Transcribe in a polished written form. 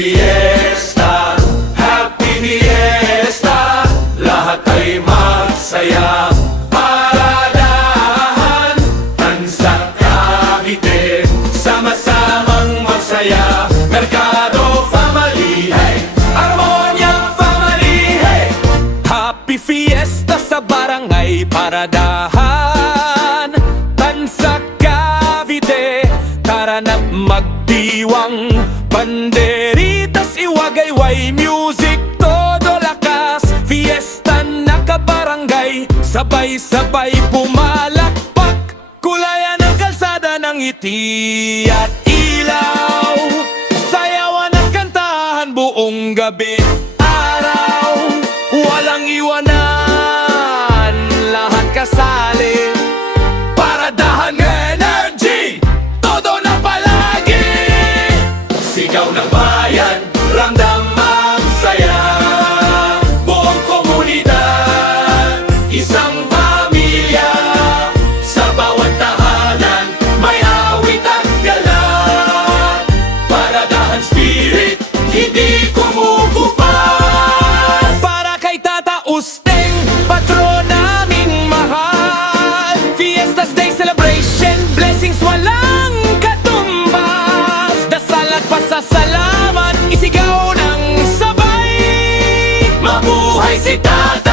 Fiesta, Happy Fiesta, lahat ay magsaya. Paradahan, Tansa, Cavite, sama-samang magsaya. Mercado Family, hey! Harmonia Family, hey! Happy Fiesta sa barangay Paradahan, Tansa, Cavite, tara na't magdiwang. Banderitas, iwagayway, music, todo lakas. Fiesta na kabarangay, sabay-sabay pumalakpak. Kulayan ang kalsada ng ngiti at ilaw. Sayawan at kantahan buong gabi, araw. Walang iwanan, lahat kasali. Paradahan energy, todo na palagi. Sigaw ng bayan, ramdam ang saya. Buong komunidad, isang pamilya. Sa bawat tahanan, may awit at galan. Paradahan spirit, hindi kumukupas. Para kay Tata Usteng, patron naming mahal. Fiesta's Day celebration, blessings walang katumbas. Dasal at pasasalamat, isigaw ng sabay. Mabuhay si Tata!